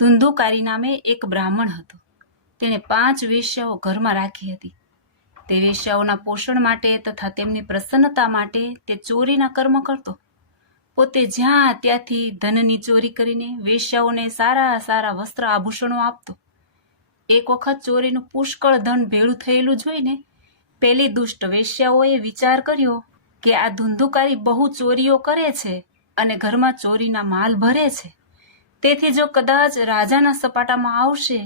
ધુંધુકારી નામે એક બ્રાહ્મણ હતો. તેણે 5 વેશ્યાઓ ઘરમાં રાખી હતી. તે વેશ્યાઓના પોષણ માટે તથા તેમની પ્રસન્નતા માટે તે ચોરીના કર્મ કરતો. પોતે જ્યાં ત્યાંથી ધનની ચોરી કરીને વેશ્યાઓને સારા સારા વસ્ત્ર આભૂષણો આપતો. એક વખત ચોરીનું પુષ્કળ ધન ભેળું થયેલું જોઈને પેલી દુષ્ટ વેશ્યાઓએ વિચાર કર્યો કે આ ધુંધુકારી બહુ ચોરીઓ કરે છે અને ઘરમાં ચોરીના માલ ભરે છે. તેથી જો કદાચ રાજાના સપાટામાં આવશે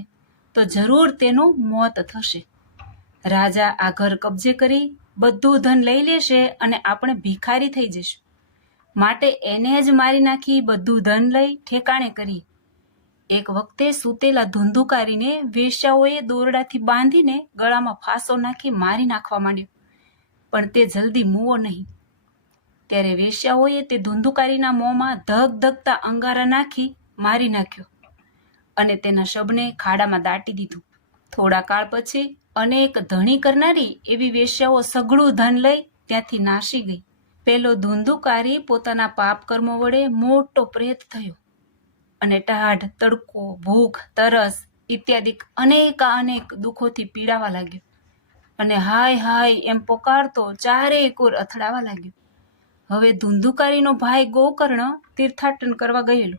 તો જરૂર તેનું મોત થશે. રાજા આ ઘર કબજે કરી બધું ધન લઈ લેશે અને આપણે ભિખારી થઈ જઈશું. માટે એને જ મારી નાખી બધું ધન લઈ ઠેકાણે કરી. એક વખતે સૂતેલા ધુંધુકારીને વેશ્યાઓએ દોરડાથી બાંધીને ગળામાં ફાંસો નાખી મારી નાખવા માંડ્યો, પણ તે જલ્દી મૂવો નહીં. ત્યારે વેશ્યાઓએ તે ધુંધુકારીના મોંમાં ધગ ધગતા અંગારા નાખી મારી નાખ્યો અને તેના શબને ખાડામાં દાટી દીધું. થોડા કાળ પછી અનેક ધણી કરનારી એવી વેશ્યાઓ સઘળું ધન લઈ ત્યાંથી નાસી ગઈ. પેલો ધુંધુકારી પોતાના પાપ કર્મો વડે મોટો પ્રેત થયો અને ટાઢ, તડકો, ભૂખ, તરસ ઇત્યાદિ અનેક દુઃખોથી પીડાવા લાગ્યો અને હાય હાય એમ પોકારતો ચારેય કોર અથડાવા લાગ્યો. હવે ધુંધુકારીનો ભાઈ ગોકર્ણ તીર્થાટન કરવા ગયેલો.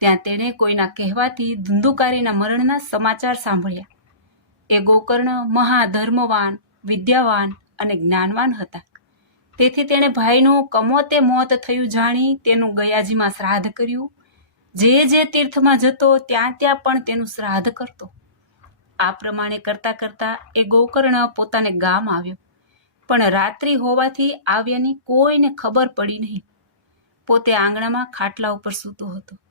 ત્યાં તેણે કોઈના કહેવાથી ધુંધુકારીના મરણના સમાચાર સાંભળ્યા. એ ગોકર્ણ મહાધર્મવાન, વિદ્યાવાન અને જ્ઞાનવાન હતા. તેથી તેણે ભાઈનું કમોતે મોત થયું જાણી તેનું ગયાજીમાં શ્રાદ્ધ કર્યું. જે તીર્થમાં જતો ત્યાં પણ તેનું શ્રાદ્ધ કરતો. આ પ્રમાણે કરતા કરતા એ ગોકર્ણ પોતાને ગામ આવ્યો, પણ રાત્રિ હોવાથી આવ્યાની કોઈને ખબર પડી નહીં. પોતે આંગણામાં ખાટલા ઉપર સૂતો હતો.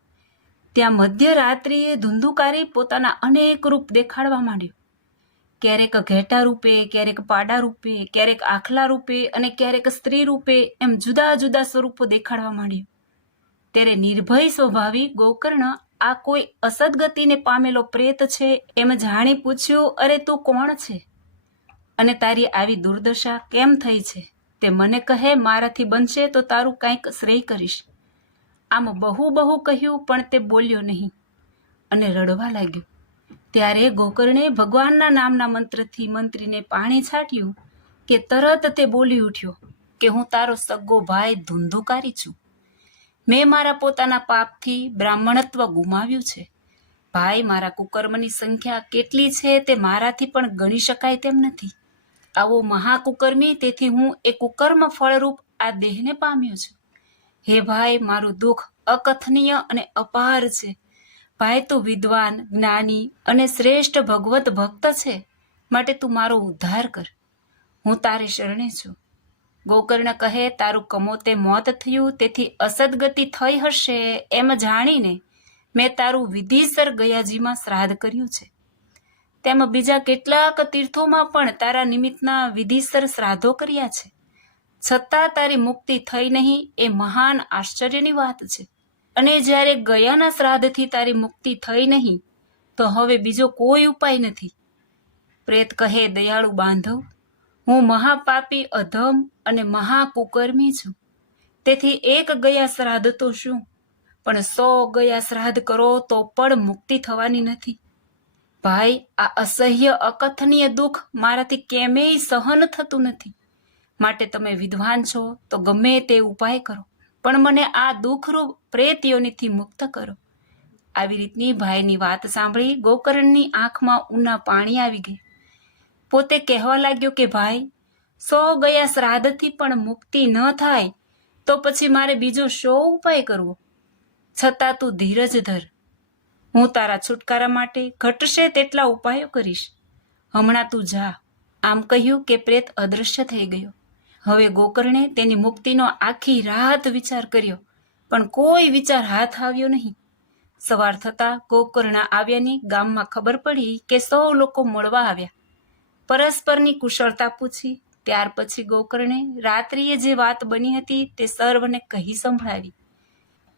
ત્યાં મધ્યરાત્રિએ ધુંધુકારી પોતાના અનેક રૂપ દેખાડવા માંડ્યો. ક્યારેક ઘેટા રૂપે, ક્યારેક પાડા રૂપે, ક્યારેક આખલા રૂપે અને ક્યારેક સ્ત્રી રૂપે એમ જુદા જુદા સ્વરૂપો દેખાડવા માંડ્યો. ત્યારે નિર્ભય સ્વભાવી ગોકર્ણ આ કોઈ અસદગતિને પામેલો પ્રેત છે એમ જાણી પૂછ્યું, અરે તું કોણ છે અને તારી આવી દુર્દશા કેમ થઈ છે? તે મને કહે, મારાથી બનશે તો તારું કંઈક શ્રેય કરીશ. આમ બહુ કહ્યું, પણ તે બોલ્યો નહીં અને રડવા લાગ્યો. ત્યારે ગોકર્ણે ભગવાનના નામના મંત્રથી મંત્રીને પાણી છાંટ્યું કે તરત તે બોલી ઉઠ્યો કે હું તારો સગ્ગો ભાઈ ધુંધુકારી છું. મેં મારા પોતાના પાપથી બ્રાહ્મણત્વ ગુમાવ્યું છે. ભાઈ, મારા કુકર્મની સંખ્યા કેટલી છે તે મારાથી પણ ગણી શકાય તેમ નથી. આવો મહાકુકર્મી, તેથી હું એ કુકર્મ ફળરૂપ આ દેહને પામ્યો છું. હે ભાઈ, મારું દુઃખ અકથનીય અને અપાર છે. ભાઈ, તું વિદ્વાન, જ્ઞાની અને શ્રેષ્ઠ ભગવત ભક્ત છે, માટે તું મારો ઉદ્ધાર કર. હું તારે શરણે છું. ગોકર્ણ કહે, તારું કમોતે મોત થયું, તેથી અસદગતિ થઈ હશે એમ જાણીને મેં તારું વિધિસર ગયાજીમાં શ્રાદ્ધ કર્યું છે. તેમ બીજા કેટલાક તીર્થોમાં પણ તારા નિમિત્તના વિધિસર શ્રાદ્ધો કર્યા છે. છતાં તારી મુક્તિ થઈ નહીં એ મહાન આશ્ચર્યની વાત છે. અને જ્યારે ગયાના શ્રાદ્ધથી તારી મુક્તિ થઈ નહીં તો હવે બીજો કોઈ ઉપાય નથી. પ્રેત કહે, દયાળુ બાંધવ, હું મહાપાપી, અધમ અને મહાકુકર્મી છું. તેથી એક ગયા શ્રાદ્ધ તો શું, પણ 100 ગયા શ્રાદ્ધ કરો તો પણ મુક્તિ થવાની નથી. ભાઈ, આ અસહ્ય અકથનીય દુઃખ મારાથી કેમેય સહન થતું નથી. માટે તમે વિદ્વાન છો તો ગમે તે ઉપાય કરો, પણ મને આ દુઃખરૂપ પ્રેત યોનિથી મુક્ત કરો. આવી રીતની ભાઈની વાત સાંભળી ગોકર્ણની આંખમાં ઊના પાણી આવી ગઈ. પોતે કહેવા લાગ્યો કે ભાઈ, 100 ગયા શ્રાદ્ધથી પણ મુક્તિ ન થાય તો પછી મારે બીજો શો ઉપાય કરવો? છતાં તું ધીરજ ધર. હું તારા છુટકારા માટે ઘટશે તેટલા ઉપાયો કરીશ. હમણાં તું જા. આમ કહ્યું કે પ્રેત અદૃશ્ય થઈ ગયો. હવે ગોકર્ણે તેની મુક્તિનો આખી રાત વિચાર કર્યો, પણ કોઈ વિચાર હાથ આવ્યો નહીં. સવાર થતાં ગોકર્ણ આવ્યાની ગામમાં ખબર પડી કે 100 લોકો મળવા આવ્યા. પરસ્પરની કુશળતા પૂછી. ત્યાર પછી ગોકર્ણે રાત્રિએ જે વાત બની હતી તે સર્વને કહી સંભળાવી.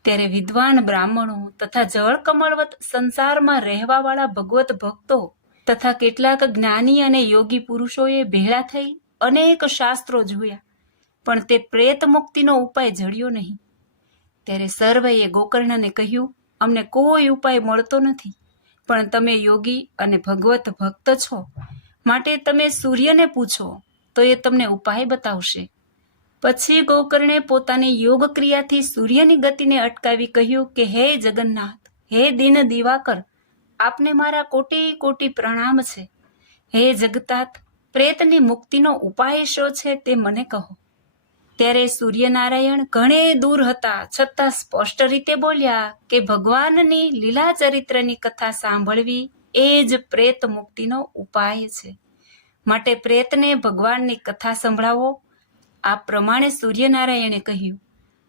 ત્યારે વિદ્વાન બ્રાહ્મણો તથા જળકમળવત સંસારમાં રહેવાવાળા ભગવત ભક્તો તથા કેટલાક જ્ઞાની અને યોગી પુરુષોએ ભેળા થઈ અનેક શાસ્ત્રો જોયા, પણ તે પ્રેત મુક્તિનો ઉપાય જડ્યો નહીં. ત્યારે સર્વેએ ગોકર્ણને કહ્યું અમને કોઈ ઉપાય મળતો નથી, પણ તમે યોગી અને ભગવત ભક્ત છો, માટે તમે સૂર્યને પૂછો તો એ તમને ઉપાય બતાવશે. પછી ગોકર્ણે પોતાની યોગ ક્રિયાથી સૂર્યની ગતિને અટકાવી કહ્યું કે હે જગન્નાથ, હે દીન દિવાકર, આપને મારા કોટી કોટી પ્રણામ છે. હે જગતાત, પ્રેતની મુક્તિનો ઉપાય શો છે તે મને કહો. ત્યારે સૂર્યનારાયણ ઘણે દૂર હતા છતાં સ્પષ્ટ રીતે બોલ્યા કે ભગવાનની લીલા ચરિત્રની કથા સાંભળવી એ જ પ્રેત મુક્તિનો ઉપાય છે, માટે પ્રેતને ભગવાનની કથા સંભળાવો. આ પ્રમાણે સૂર્યનારાયણે કહ્યું.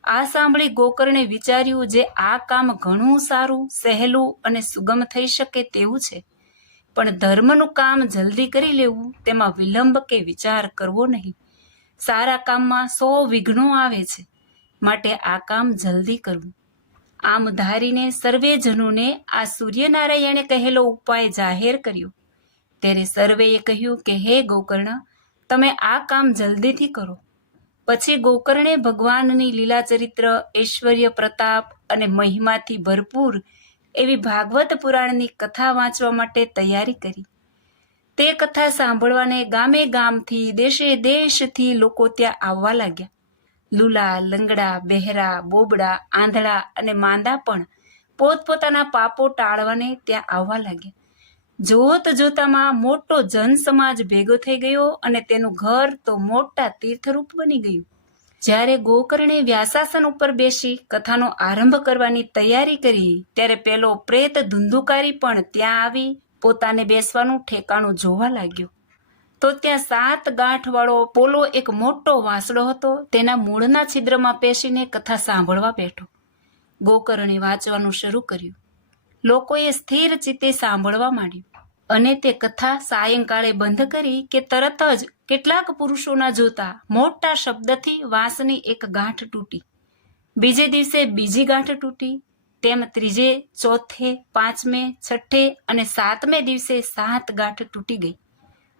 આ સાંભળી ગોકર્ણે વિચાર્યું, જે આ કામ ઘણું સારું, સહેલું અને સુગમ થઈ શકે તેવું છે, પણ ધર્મનું કામ જલ્દી કરી લેવું, તેમાં વિલંબ કે વિચાર કરવો નહીં. સારા કામમાં 100 વિઘ્નો આવે છે, માટે આ કામ જલ્દી કરવું. આમ ધારીને સર્વે જનોને આ સૂર્યનારાયણે કહેલો ઉપાય જાહેર કર્યો. ત્યારે સર્વેએ કહ્યું કે હે ગોકર્ણ, તમે આ કામ જલ્દીથી કરો. પછી ગોકર્ણે ભગવાનની લીલા ચરિત્ર, ઐશ્વર્ય, પ્રતાપ અને મહિમાથી ભરપૂર એવી ભાગવત પુરાણની કથા વાંચવા માટે તૈયારી કરી. તે કથા સાંભળવાને ગામે ગામથી, દેશે દેશથી લોકો ત્યાં આવવા લાગ્યા. લુલા, લંગડા, બહેરા, બોબડા, આંધળા અને માંદા પણ પોતપોતાના પાપો ટાળવાને ત્યાં આવવા લાગ્યા. જોત જોતામાં મોટો જન સમાજ ભેગો થઈ ગયો અને તેનું ઘર તો મોટા તીર્થરૂપ બની ગયું. જ્યારે ગોકર્ણે વ્યાસાસન ઉપર બેસી કથાનો આરંભ કરવાની તૈયારી કરી, ત્યારે પેલો પ્રેત ધુંધુકારી પણ ત્યાં આવી પોતાને બેસવાનું ઠેકાણું જોવા લાગ્યો. તો ત્યાં 7 ગાંઠવાળો પોલો એક મોટો વાંસળો હતો, તેના મૂળના છિદ્રમાં પેશીને કથા સાંભળવા બેઠો. ગોકર્ણે વાંચવાનું શરૂ કર્યું. લોકોએ સ્થિર ચિત્તે સાંભળવા માંડ્યું અને તે કથા સાયંકાળે બંધ કરી કે તરત જ કેટલાક પુરુષોના જોતા મોટા શબ્દથી વાંસની એક ગાંઠ તૂટી. બીજે દિવસે બીજી ગાંઠ તૂટી. તેમ ત્રીજે, ચોથે, પાંચમે, છઠ્ઠે અને 7મે દિવસે 7 ગાંઠ તૂટી ગઈ.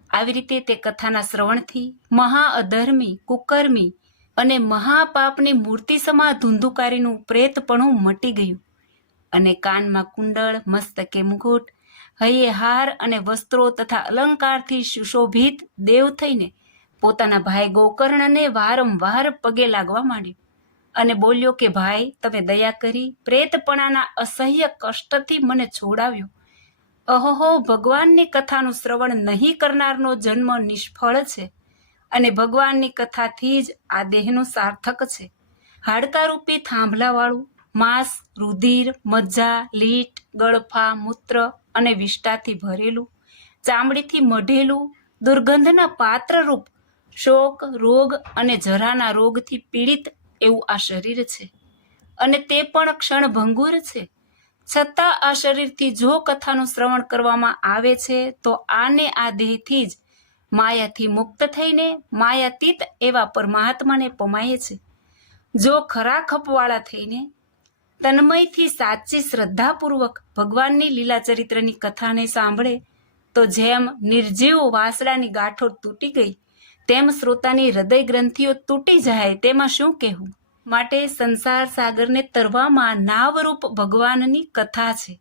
આવી રીતે તે કથાના શ્રવણથી મહાઅધર્મી, કુકર્મી અને મહાપાપની મૂર્તિ સમા ધુંધુકારીનું પ્રેતપણું મટી ગયું અને કાનમાં કુંડળ, મસ્તકે મુગુટ, હૈયે હાર અને વસ્ત્રો તથા અલંકારથી સુશોભિત દેવ થઈને પોતાના ભાઈ ગોકર્ણને વારંવાર પગે લાગવા માંડ્યો અને બોલ્યો કે ભાઈ, તમે દયા કરી પ્રેતપણાના અસહ્ય કષ્ટથી મને છોડાવ્યો. અહોહો, ભગવાનની કથાનું શ્રવણ નહીં કરનારનો જન્મ નિષ્ફળ છે અને ભગવાનની કથાથી જ આ દેહનું સાર્થક છે. હાડકારૂપી થાંભલાવાળું, માંસ, રુધિર, મજ્જા, લીટ, ગળફા, મૂત્ર અને વિષ્ટાથી ભરેલું, ચામડીથી મઢેલું, દુર્ગંધના પાત્રરૂપ, શોક, રોગ અને જરાના રોગથી પીડિત એવું આ શરીર છે અને તે પણ ક્ષણભંગુર છે. છતાં આ શરીરથી જો કથાનું શ્રવણ કરવામાં આવે છે તો આને આ દેહથી જ માયાથી મુક્ત થઈને માયાતીત એવા પરમાત્માને પમાય છે. જો ખરા ખપવાળા થઈને તન્મયથી સાચી શ્રદ્ધાપૂર્વક ભગવાનની લીલા ચરિત્રની કથાને સાંભળે તો જેમ નિર્જીવ વાસડાની ગાંઠો તૂટી ગઈ તેમ શ્રોતાની હૃદય ગ્રંથિઓ તૂટી જાય, તેમાં શું કહેવું. માટે સંસાર સાગરને તરવામાં નાવરૂપ ભગવાનની કથા છે.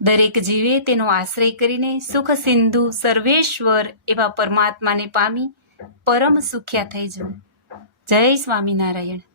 દરેક જીવે તેનો આશ્રય કરીને સુખ સિંધુ સર્વેશ્વર એવા પરમાત્માને પામી પરમ સુખ્યા થઈ જવું. જય સ્વામિનારાયણ.